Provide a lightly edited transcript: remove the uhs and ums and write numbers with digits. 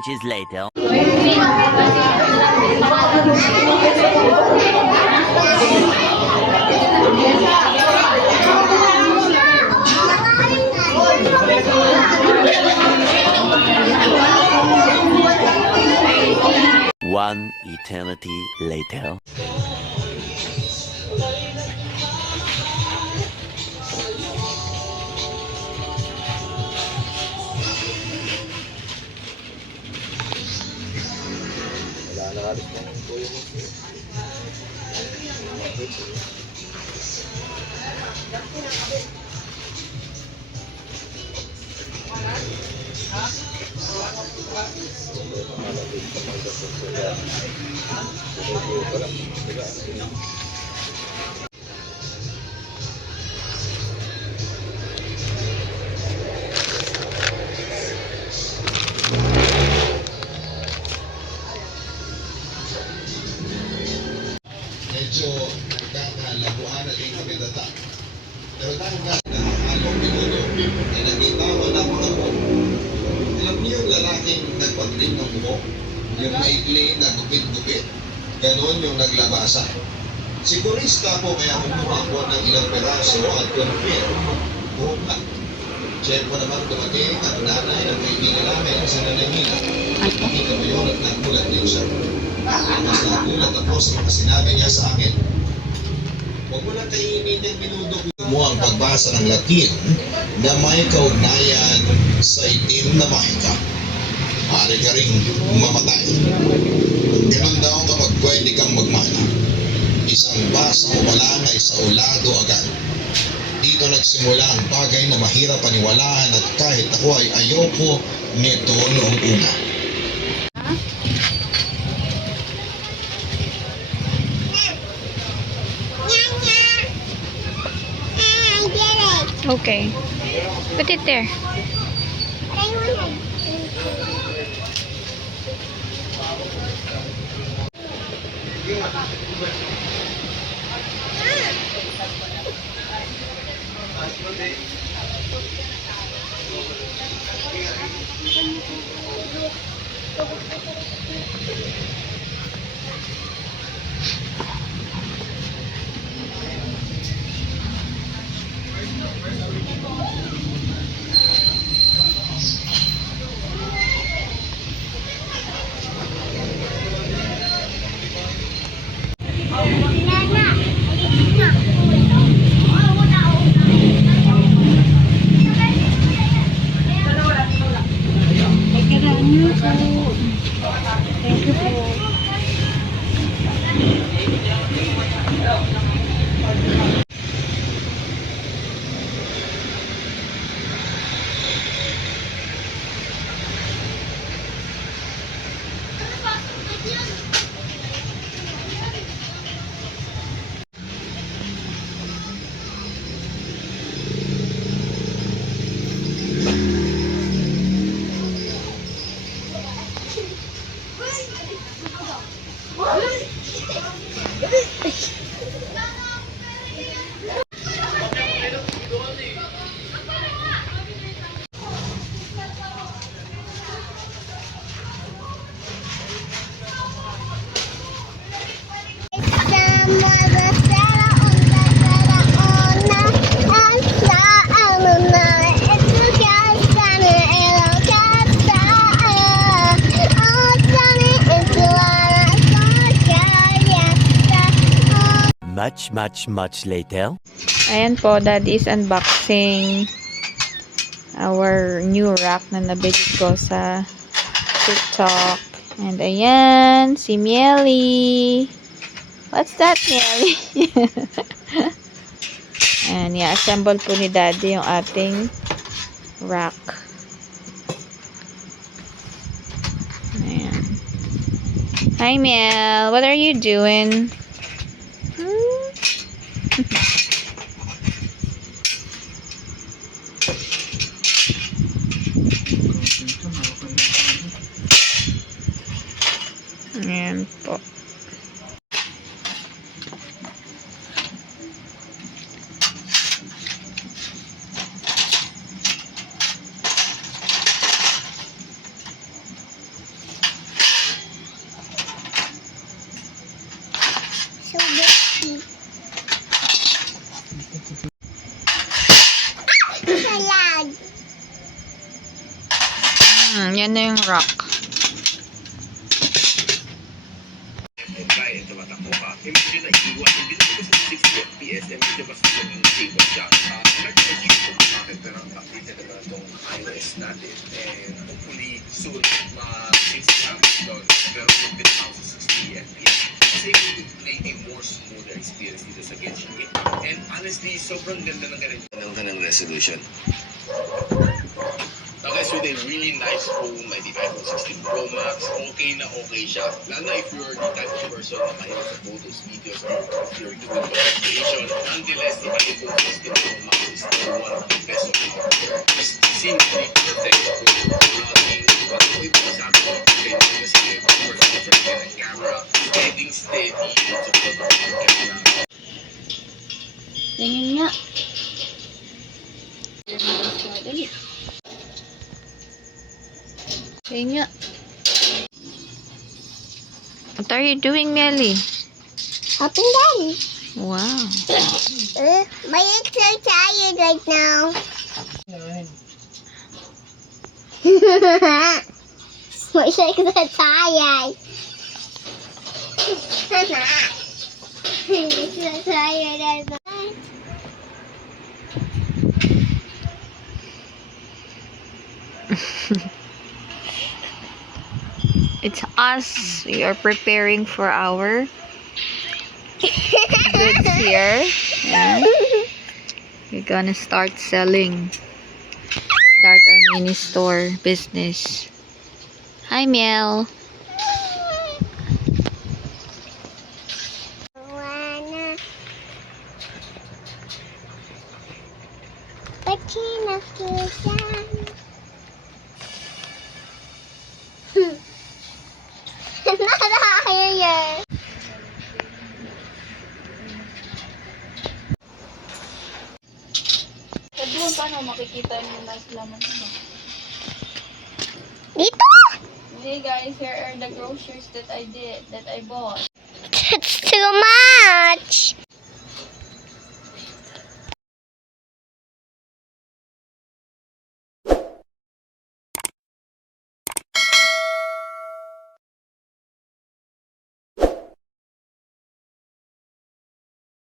inches later. One eternity later. Medyo nagkakalabuan na din kami data. Pero dahil nga halong minuto, ay nakita ko na mga buhok. Alam niyo yung lalaking nagpagling ng buhok? Yung maikli na gupit-gupit? Ganon yung naglabasa. Sigurista po kaya kung kumakot ng ilang peraso at confirm, buhok na. Check mo naman dumating at nanay ng kaibigan namin sa Nanamina. Nakita mo yun at nagulat din siya. Mas nagulat ako sa mga sinabi niya sa akin. Huwag mo lang kainin yung minuto mo ang pagbasa ng Latin na may kaugnayan sa itim na mahika. Maaari ka rin mamatay. Ganun daw kapag pwede kang magmana. Isang basa o pala ay sa ulado agad. Dito nagsimula ang bagay na mahirap paniwalaan at kahit ako ay ayoko nito noong una. Okay. Put it there. Thank you po. Much later. Ayan po, Daddy is unboxing our new rack na nabili ko sa TikTok. And ayan, si Mielly. What's that, Mielly? And yeah, assemble po ni Daddy yung ating rack. Ayan. Hi, Miel. What are you doing? Ayan po. So big. Salad. Yan na yung rock. Kaya tumatakbo ka. Imagine na iwan. Hindi na ito sa 60 FPS. Medyo mas maging stable siya. Nag-check kung bakit pero updated na itong iOS natin. And hopefully soon ma-fix siya doon. Pero kung binitaw sa 60 FPS. Kasi able to play a more smoother experience dito sa Genshin Impact. And honestly, sobrang ganda ng ganito. Ng kanang resolution. Now guys, with a really nice phone like the iPhone 16 Pro Max, okay na okay siya. Lalo na if you're the type of person na mahilig sa photos, videos, or if you're doing content creation, nonetheless, the iPhone 16 Pro Max is still one of the best of it. Just simply perfect for vlogging. Pag ako ito sa akin, kasi may first different ng camera, heading steady, lots of camera. Tingin nga. Say nga. What are you doing, Melly? Up and down. Wow. My legs are tired right now. My legs are tired. My legs are tired as well. It's us. We are preparing for our goods here. Yeah. We're gonna start selling. Start our mini store business. Hi, Miel. Wanna Patina Fusion. Not higher. Doon, paano makikita nyo na sila man? Dito! Hey guys, here are the groceries that I bought. That's too much.